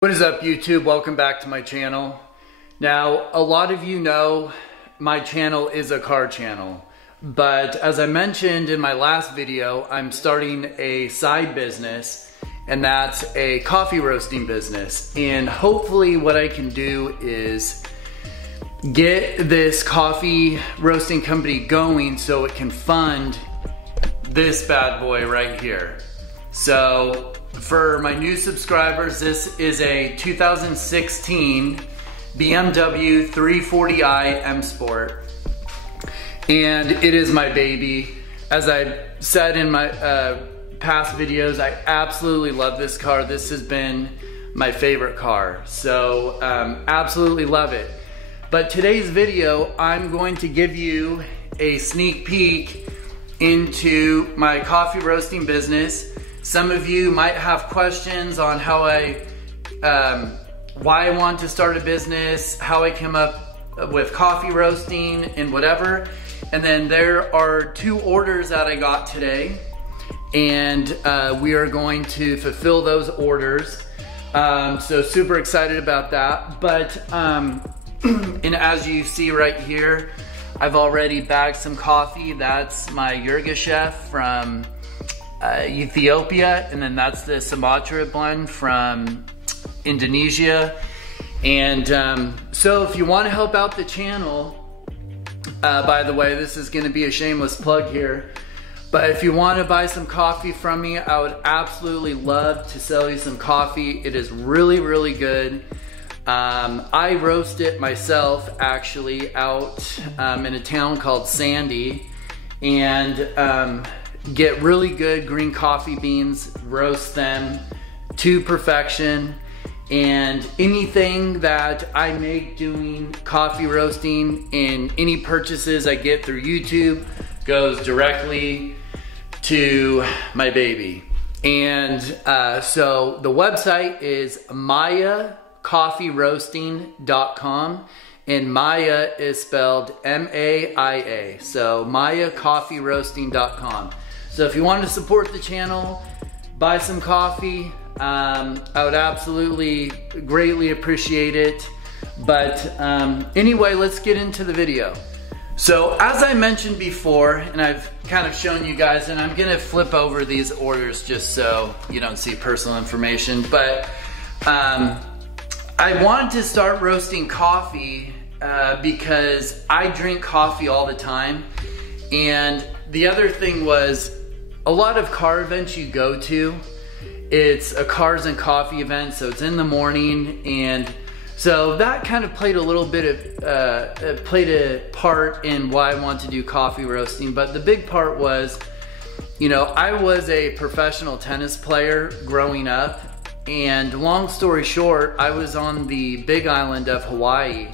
What is up, YouTube? Welcome back to my channel. Now, a lot of you know my channel is a car channel, but as I mentioned in my last video, I'm starting a side business, and that's a coffee roasting business. And hopefully what I can do is get this coffee roasting company going so it can fund this bad boy right here. So for my new subscribers, this is a 2016 BMW 340i M Sport, and it is my baby. As I said in my past videos, I absolutely love this car. This has been my favorite car, so absolutely love it. But today's video, I'm going to give you a sneak peek into my coffee roasting business. Some of you might have questions on how why I want to start a business, how I came up with coffee roasting and whatever. And then there are 2 orders that I got today, and we are going to fulfill those orders. So super excited about that. But, and as you see right here, I've already bagged some coffee. That's my Yirgacheffe from Ethiopia, and then that's the Sumatra blend from Indonesia. And so if you want to help out the channel, by the way, this is going to be a shameless plug here, but if you want to buy some coffee from me, I would absolutely love to sell you some coffee. It is really, really good. I roast it myself, actually, out in a town called Sandy, and get really good green coffee beans, roast them to perfection, and anything that I make doing coffee roasting and any purchases I get through YouTube goes directly to my baby. And so the website is mayacoffeeroasting.com, and Maya is spelled M-A-I-A, so mayacoffeeroasting.com. So if you want to support the channel, buy some coffee, I would absolutely greatly appreciate it. But anyway, let's get into the video. So as I mentioned before, and I've kind of shown you guys, and I'm gonna flip over these orders just so you don't see personal information, but I wanted to start roasting coffee because I drink coffee all the time. And the other thing was, a lot of car events you go to, it's a cars and coffee event, so it's in the morning, and so that kind of played a little bit of, played a part in why I want to do coffee roasting. But the big part was, you know, I was a professional tennis player growing up, and long story short, I was on the Big Island of Hawaii,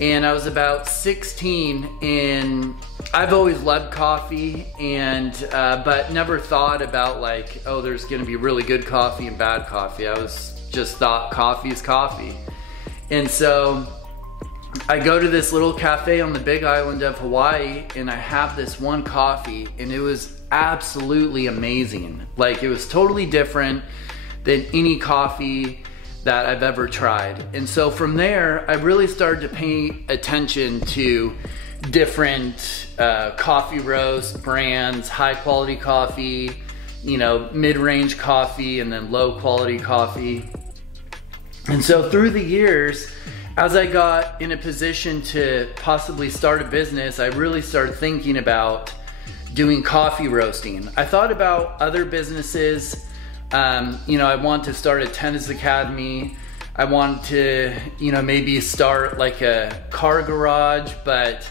and I was about 16, and I've always loved coffee, and but never thought about like, oh, there's gonna be really good coffee and bad coffee. I just thought coffee is coffee. And so I go to this little cafe on the Big Island of Hawaii, and I have this one coffee, and it was absolutely amazing. Like, it was totally different than any coffee that I've ever tried. And so from there, I really started to pay attention to different coffee roast brands, high quality coffee, you know, mid-range coffee, and then low quality coffee. And so through the years, as I got in a position to possibly start a business, I really started thinking about doing coffee roasting. I thought about other businesses. You know, I want to start a tennis academy. I want to, you know, maybe start like a car garage, but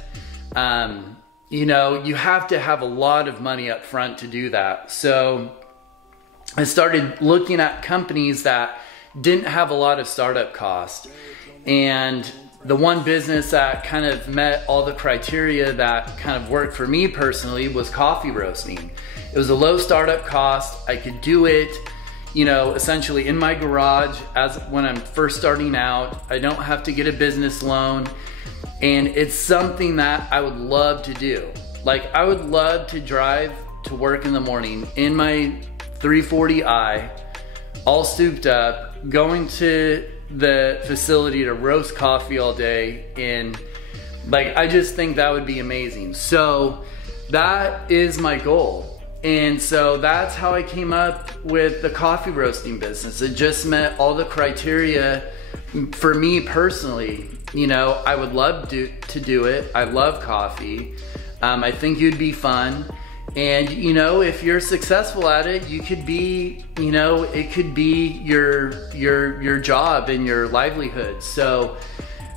you know, you have to have a lot of money up front to do that. So I started looking at companies that didn't have a lot of startup cost. And the one business that kind of met all the criteria that kind of worked for me personally was coffee roasting. It was a low startup cost. I could do it, you know, essentially in my garage as when I'm first starting out. I don't have to get a business loan. And it's something that I would love to do. Like, I would love to drive to work in the morning in my 340i, all souped up, going to the facility to roast coffee all day, and like, I just think that would be amazing. So that is my goal. And so that's how I came up with the coffee roasting business. It just met all the criteria for me personally. You know, I would love to do it. I love coffee. I think it'd be fun. And you know, if you're successful at it, you could be, you know, it could be your job and your livelihood. So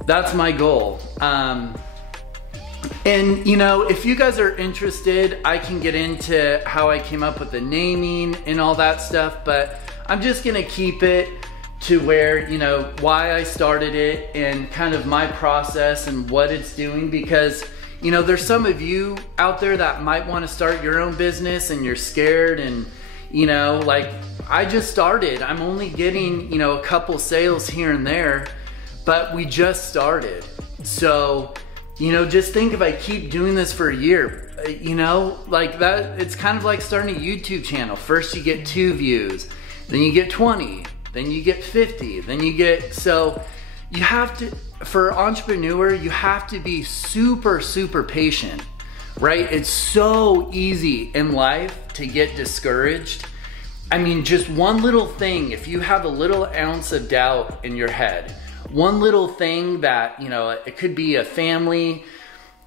that's my goal. And you know, if you guys are interested, I can get into how I came up with the naming and all that stuff, but I'm just gonna keep it to where, you know, why I started it and kind of my process and what it's doing, because you know, there's some of you out there that might want to start your own business and you're scared, and you know, like I just started. I'm only getting, you know, a couple sales here and there, but we just started. So, you know, just think if I keep doing this for a year, you know, like that, it's kind of like starting a YouTube channel. First you get 2 views, then you get 20, then you get 50, then you get, so you have to, for entrepreneur, you have to be super, super patient, right? It's so easy in life to get discouraged. I mean, just one little thing, if you have a little ounce of doubt in your head, one little thing that, you know, it could be a family,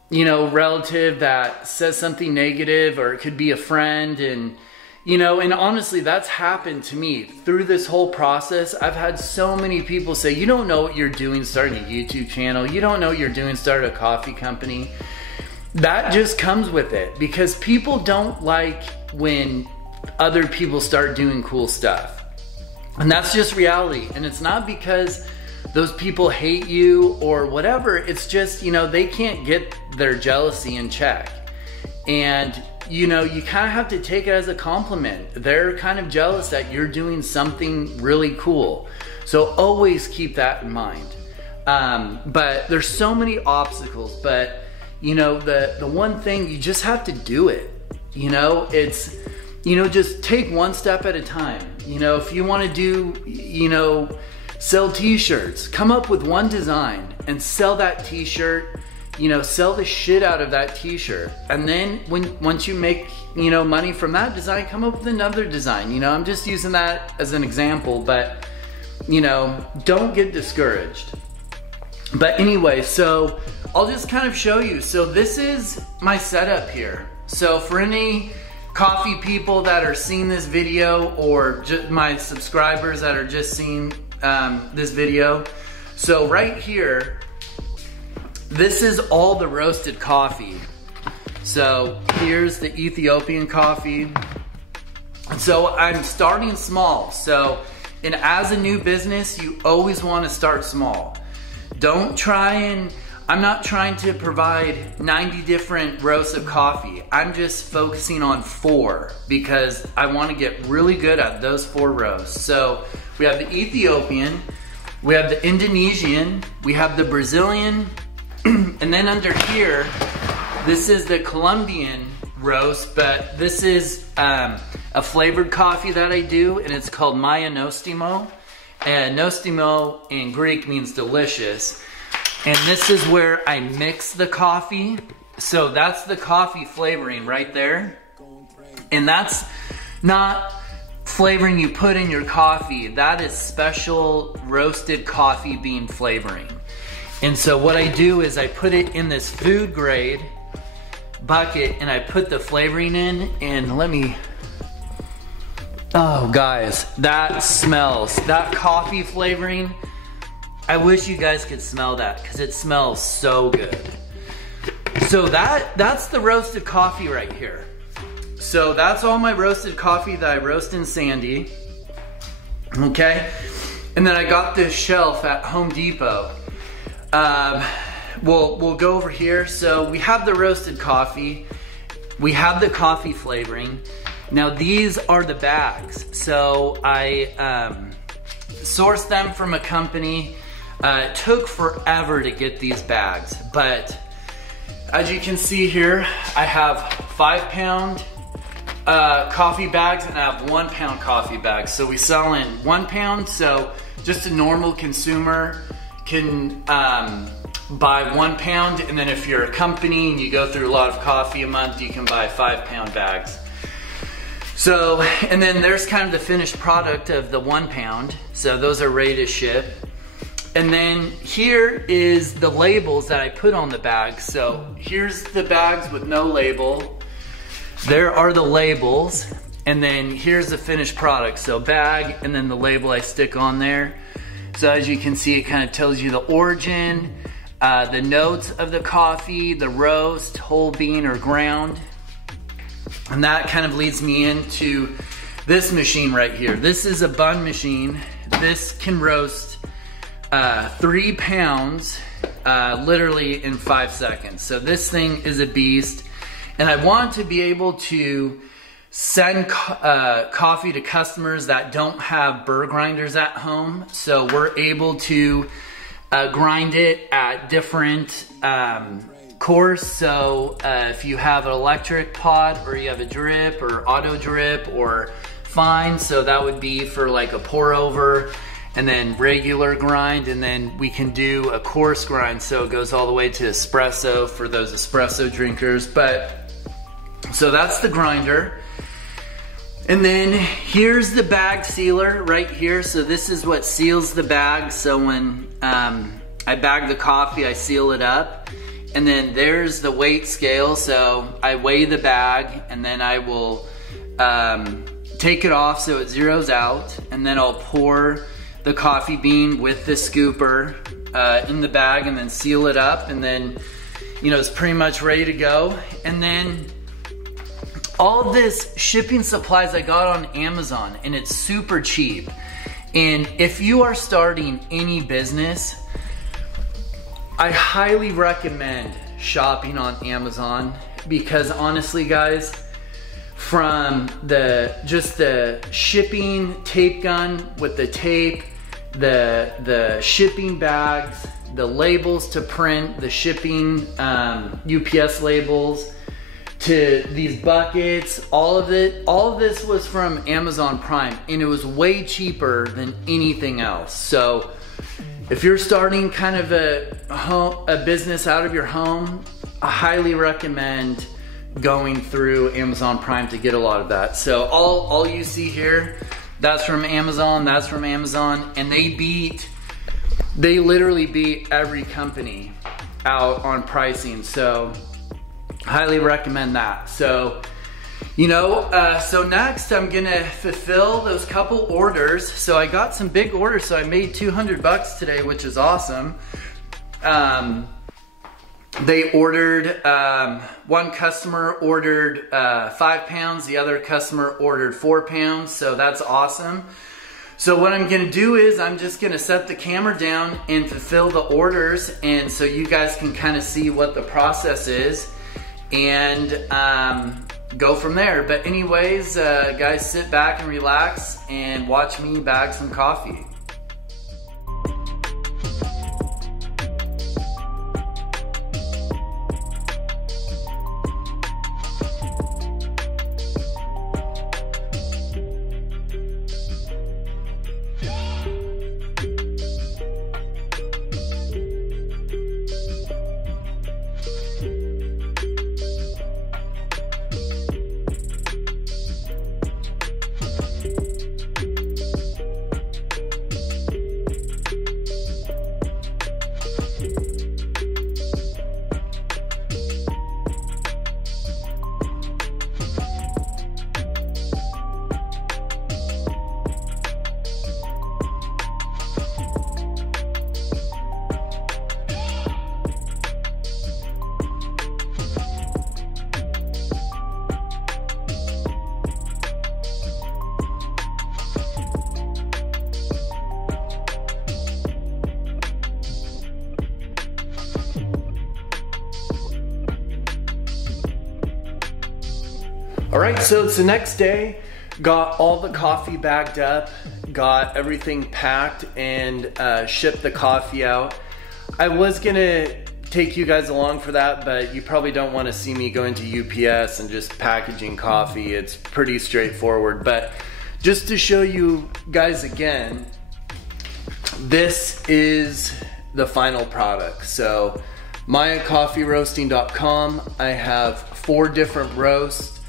you know, relative that says something negative, or it could be a friend, and you know, and honestly, that's happened to me through this whole process. I've had so many people say, you don't know what you're doing starting a YouTube channel. You don't know what you're doing starting a coffee company. That just comes with it, because people don't like when other people start doing cool stuff. And that's just reality. And it's not because those people hate you or whatever. It's just, you know, they can't get their jealousy in check. And you know, you kind of have to take it as a compliment. They're kind of jealous that you're doing something really cool. So always keep that in mind. But there's so many obstacles, but you know, the one thing, you just have to do it. You know, it's, you know, just take one step at a time. You know, if you want to do, you know, sell t-shirts, come up with one design and sell that t-shirt. You know, sell the shit out of that t-shirt, and then once you make, you know, money from that design, come up with another design. You know, I'm just using that as an example, but you know, don't get discouraged. But anyway, so I'll just kind of show you. So this is my setup here. So for any coffee people that are seeing this video, or just my subscribers that are just seeing this video, so right here, this is all the roasted coffee. So here's the Ethiopian coffee. And so I'm starting small. So, and as a new business, you always want to start small. Don't try and, I'm not trying to provide 90 different roasts of coffee. I'm just focusing on 4 because I want to get really good at those 4 roasts. So we have the Ethiopian, we have the Indonesian, we have the Brazilian, and then under here, this is the Colombian roast, but this is a flavored coffee that I do, and it's called Maya Nostimo. And Nostimo in Greek means delicious. And this is where I mix the coffee. So that's the coffee flavoring right there. And that's not flavoring you put in your coffee. That is special roasted coffee bean flavoring. And so what I do is I put it in this food grade bucket and I put the flavoring in, and let me, oh guys, that smells, that coffee flavoring, I wish you guys could smell that because it smells so good. So that's the roasted coffee right here. So that's all my roasted coffee that I roast in Sandy. Okay, and then I got this shelf at Home Depot. We'll go over here. So we have the roasted coffee. We have the coffee flavoring. Now these are the bags. So I sourced them from a company. It took forever to get these bags, but as you can see here, I have 5-pound coffee bags and I have 1-pound coffee bags. So we sell in 1 pound. So just a normal consumer can buy 1 pound, and then if you're a company and you go through a lot of coffee a month, you can buy 5 pound bags. So, and then there's kind of the finished product of the 1 pound. So those are ready to ship. And then here is the labels that I put on the bags. So here's the bags with no label. There are the labels. And then here's the finished product. So bag, and then the label I stick on there. So as you can see, it kind of tells you the origin, the notes of the coffee, the roast, whole bean or ground. And that kind of leads me into this machine right here. This is a bun machine. This can roast 3 pounds literally in 5 seconds. So this thing is a beast. And I want to be able to send coffee to customers that don't have burr grinders at home. So we're able to grind it at different cores. So if you have an electric pot, or you have a drip or auto drip or fine, so that would be for like a pour over, and then regular grind, and then we can do a coarse grind, so it goes all the way to espresso for those espresso drinkers. But so that's the grinder. And then here's the bag sealer right here. So this is what seals the bag. So when I bag the coffee, I seal it up. And then there's the weight scale. So I weigh the bag, and then I will take it off so it zeroes out. And then I'll pour the coffee bean with the scooper in the bag, and then seal it up. And then, you know, it's pretty much ready to go. And then all of this shipping supplies I got on Amazon, and it's super cheap. And if you are starting any business, I highly recommend shopping on Amazon, because honestly guys, from just the shipping tape gun with the tape, the shipping bags, the labels to print, the shipping UPS labels, to these buckets, all of this was from Amazon Prime, and it was way cheaper than anything else. So if you're starting kind of a business out of your home, I highly recommend going through Amazon Prime to get a lot of that. So all you see here, that's from Amazon, that's from Amazon, and they literally beat every company out on pricing. So highly recommend that. So, you know, so next I'm gonna fulfill those couple orders. So I got some big orders, so I made $200 today, which is awesome. They ordered, one customer ordered 5 pounds, the other customer ordered 4 pounds, so that's awesome. So what I'm gonna do is I'm just gonna set the camera down and fulfill the orders, and so you guys can kind of see what the process is, and go from there. But anyways, guys, sit back and relax and watch me bag some coffee. All right, so it's the next day. Got all the coffee bagged up, got everything packed, and shipped the coffee out. I was gonna take you guys along for that, but you probably don't want to see me going to UPS and just packaging coffee. It's pretty straightforward, but just to show you guys again, this is the final product. So MayaCoffeeRoasting.com, I have 4 different roasts,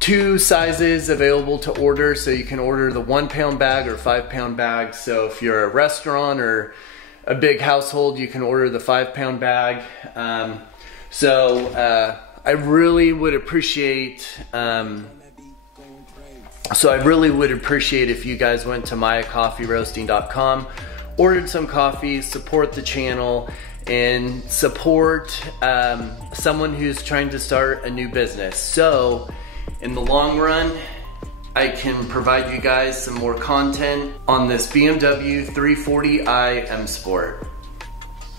2 sizes available to order, so you can order the 1 pound bag or 5 pound bag. So if you're a restaurant or a big household, you can order the 5 pound bag. I really would appreciate if you guys went to MayaCoffeeRoasting.com, ordered some coffee, support the channel, and support someone who's trying to start a new business. So in the long run, I can provide you guys some more content on this BMW 340i M Sport.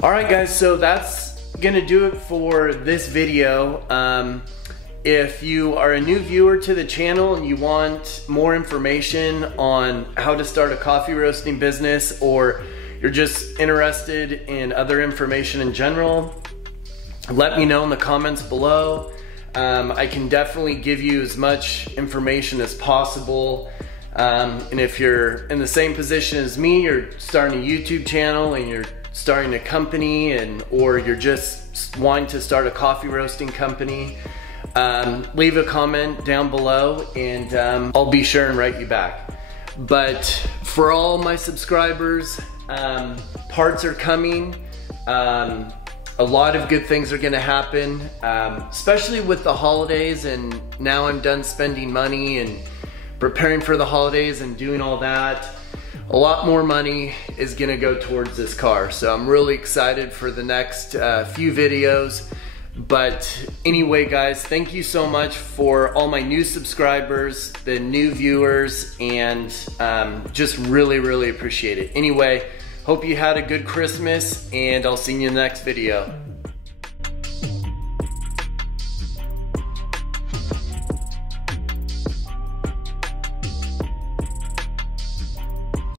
All right guys, so that's gonna do it for this video. If you are a new viewer to the channel and you want more information on how to start a coffee roasting business, or you're just interested in other information in general, let me know in the comments below. I can definitely give you as much information as possible. And if you're in the same position as me, you're starting a YouTube channel and you're starting a company, or you're just wanting to start a coffee roasting company, leave a comment down below and I'll be sure and write you back. But for all my subscribers, parts are coming. A lot of good things are gonna happen, especially with the holidays, and now I'm done spending money and preparing for the holidays and doing all that. A lot more money is gonna go towards this car. So I'm really excited for the next few videos. But anyway guys, thank you so much for all my new subscribers, the new viewers, and just really appreciate it. Anyway, hope you had a good Christmas, and I'll see you in the next video.